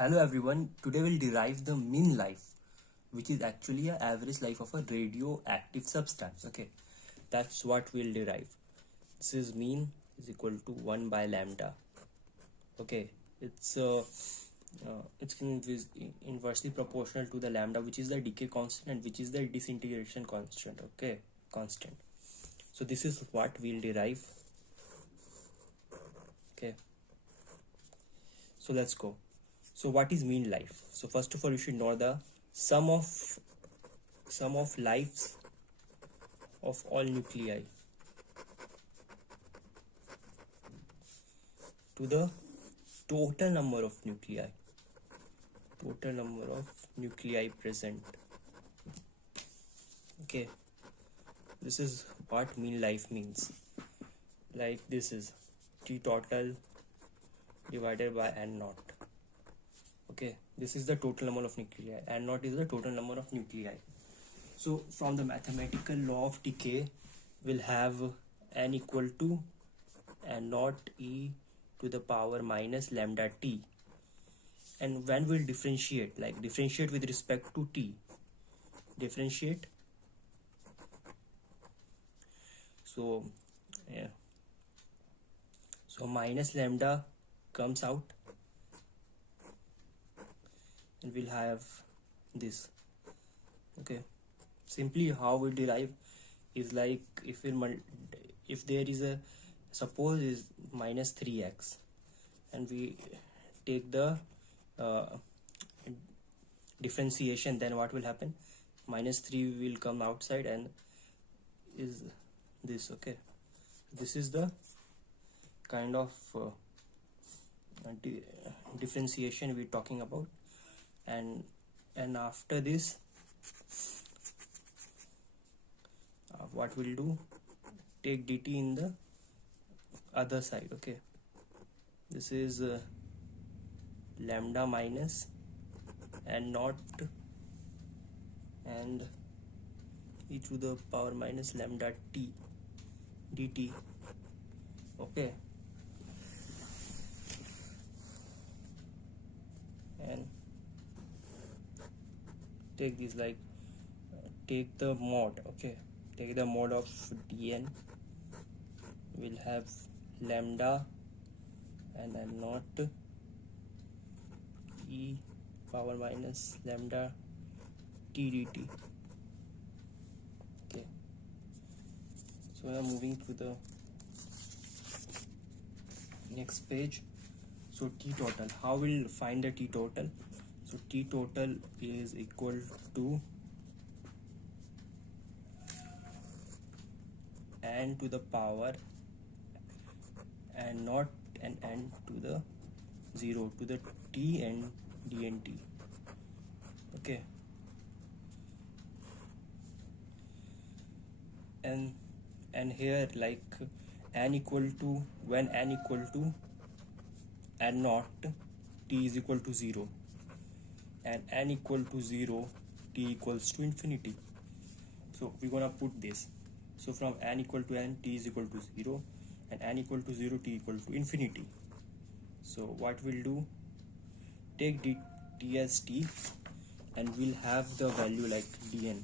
Hello everyone, today we'll derive the mean life, which is actually an average life of a radioactive substance. Okay, that's what we'll derive. This is mean is equal to 1 by lambda. Okay, it's inversely proportional to the lambda, which is the decay constant and which is the disintegration constant. Okay, constant. So this is what we'll derive. Okay, so let's go. So what is mean life? So first of all, you should know the sum of lives of all nuclei to the total number of nuclei present. Okay, this is what mean life means. Like this is T total divided by N naught. Okay, this is the total number of nuclei. N naught is the total number of nuclei. So from the mathematical law of decay, we'll have N equal to N naught e to the power minus lambda t. And when we'll differentiate, like differentiate with respect to t, differentiate. So yeah, so minus lambda comes out and we'll have this. Okay, simply how we derive is like if there is a suppose is minus 3x and we take the differentiation, then what will happen? Minus 3 will come outside and is this. Okay, this is the kind of differentiation we're talking about. And after this what we'll do, take dt in the other side. Okay, this is lambda minus and not and e to the power minus lambda t dt. Okay, and take this like take the mod. Okay, take the mod of dn. We'll have lambda and then not e power minus lambda t dt. Okay, so we are moving to the next page. So t total, how we'll find the t total? So t total is equal to n to the power and not an n to the 0 to the t and dnt. Okay, and here like n equal to, when n equal to n naught, t is equal to 0, and n equal to 0, t equals to infinity. So we're gonna put this. So from n equal to n, t is equal to 0, and n equal to 0, t equal to infinity. So what we'll do, take dt as t and we'll have the value like dn,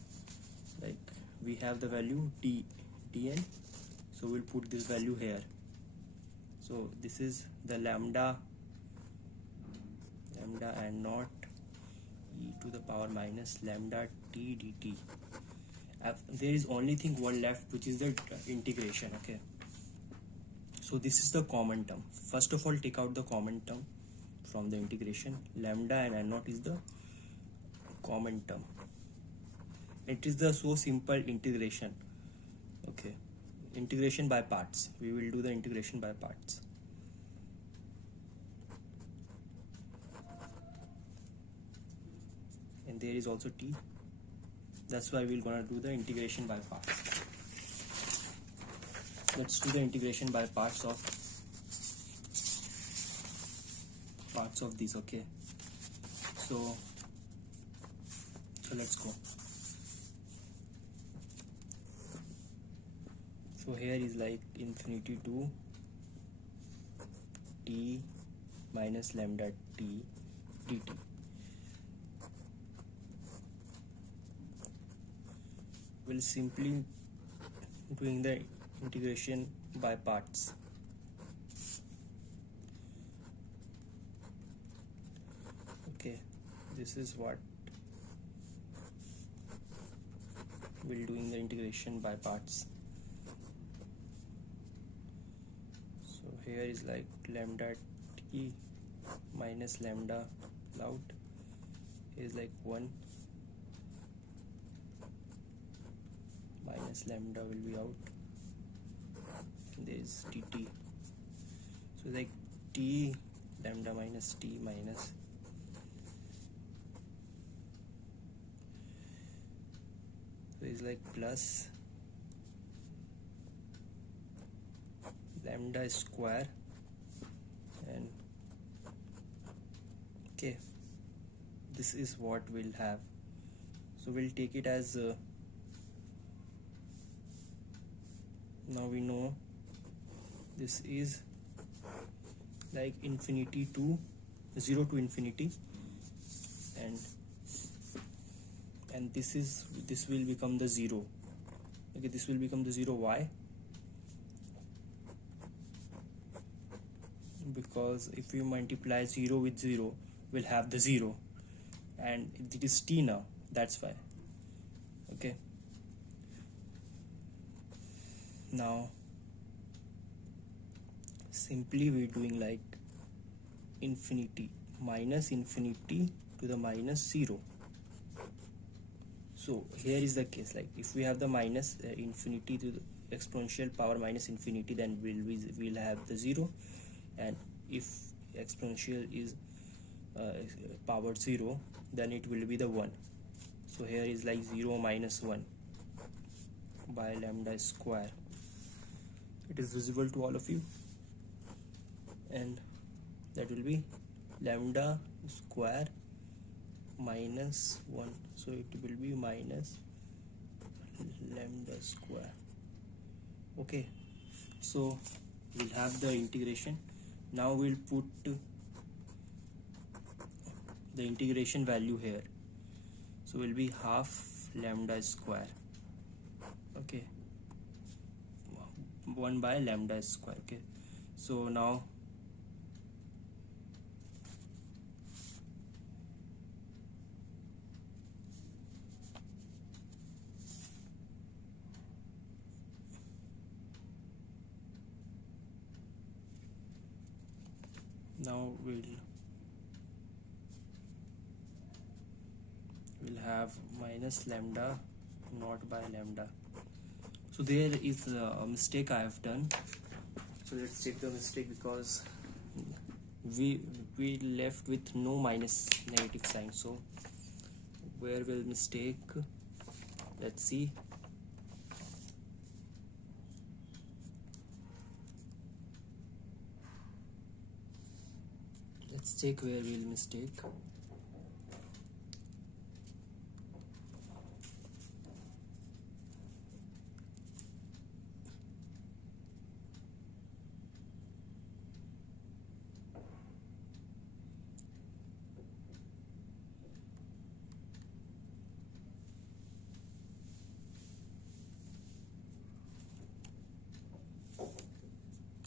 like we have the value dn, so we'll put this value here. So this is the lambda and not e to the power minus lambda t dt. There is only thing one left, which is the integration. Okay, so this is the common term. First of all, take out the common term from the integration. Lambda and n naught is the common term. It is the so simple integration. Okay, integration by parts. We will do the integration by parts. And there is also t. That's why we're gonna do the integration by parts. Let's do the integration by parts of this. Okay, so let's go. So here is like infinity to t minus lambda t dt. We'll simply doing the integration by parts. Okay, this is what we'll doing the integration by parts. So here is like lambda t minus lambda out. Here is like 1 minus lambda will be out. There is dt. So like t lambda minus t minus so it's like plus lambda square and okay, this is what we'll have. So we'll take it as now we know this is like infinity to 0 to infinity, and this will become the 0. Okay, this will become the 0. Why? Because if we multiply 0 with 0, we'll have the 0, and it is t now, that's why. Okay, now simply we're doing like infinity minus infinity to the minus 0. So here is the case, like if we have the minus infinity to the exponential power minus infinity, then we'll have the 0, and if exponential is power 0, then it will be the 1. So here is like 0 minus 1 by lambda square. It is visible to all of you, and that will be lambda square minus 1. So it will be minus lambda square. Okay, so we'll have the integration. Now we'll put the integration value here. So will be half lambda square. Okay, 1 by lambda square. Okay, so now we'll have minus lambda not by lambda. So there is a mistake I have done. So let's check the mistake, because we left with no minus negative sign. So where will mistake? Let's see. Let's check where will mistake.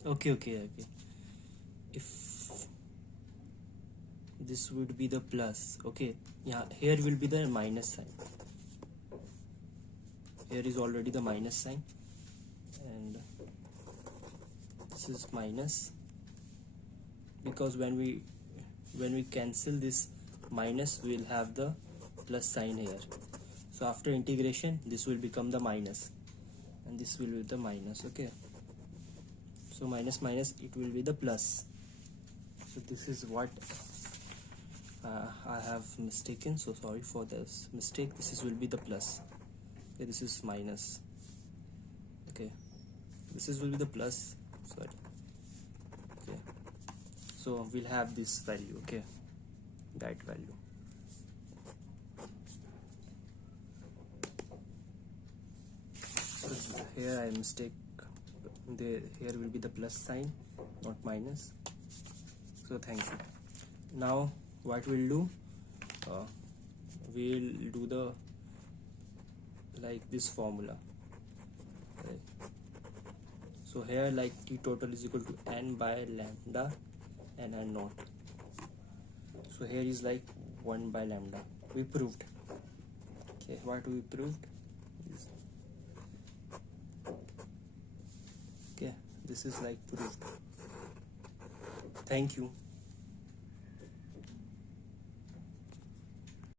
Okay. If this would be the plus, okay, yeah, here will be the minus sign. Here is already the minus sign, and this is minus, because when we cancel this minus, we will have the plus sign here. So after integration, this will become the minus, and this will be the minus. Okay, so minus minus, it will be the plus. So this is what I have mistaken, so sorry for this mistake. This will be the plus. Okay, this is minus. Okay, will be the plus. Sorry. Okay, so we'll have this value. Okay, that value. So here I mistake. Here will be the plus sign, not minus. So thank you. Now what we'll do, uh, we'll do the like this formula. So here like T total is equal to n by lambda and n naught. So here is like 1 by lambda. We proved. Okay, what we proved is, okay, this is like proved. Thank you.